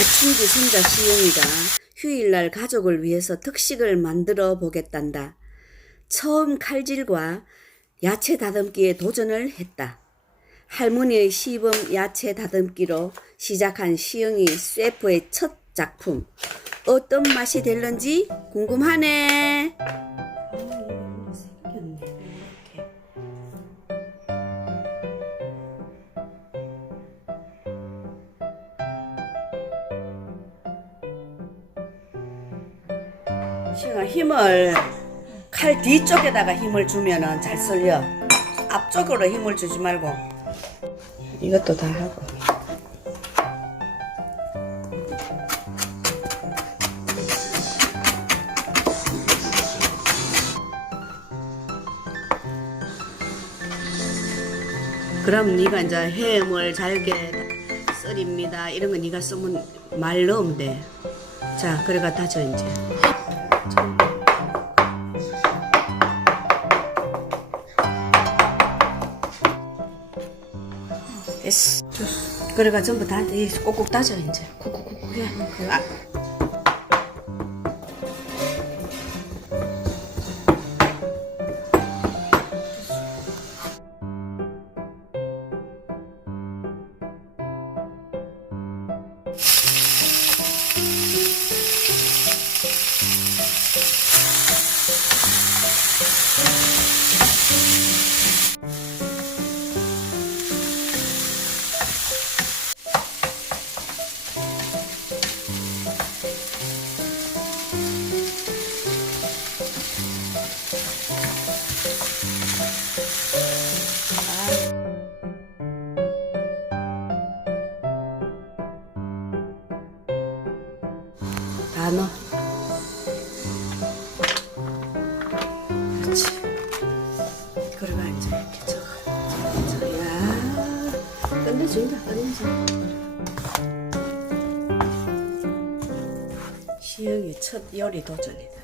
사춘기 손자 시영이가 휴일날 가족을 위해서 특식을 만들어 보겠단다. 처음 칼질과 야채 다듬기에 도전을 했다. 할머니의 시범 야채 다듬기로 시작한 시영이 셰프의 첫 작품. 어떤 맛이 될런지 궁금하네. 시영아 힘을 칼 뒤쪽에다가 힘을 주면은 잘 썰려. 앞쪽으로 힘을 주지 말고. 이것도 다 하고. 그럼 네가 이제 해물 잘게 썰입니다. 이런 거 네가 쓰면 말 넣으면 돼. 자, 그래가 다져 이제. 됐어. 그래가 전부 다 이 꼭꼭 따져 이제. 쿡쿡쿡 해. 아. 다 넣어. 그렇지. 그러가 이제 이렇게 저, 저 야 끝내준다 끝내준다. 시영이 첫 요리 도전이다.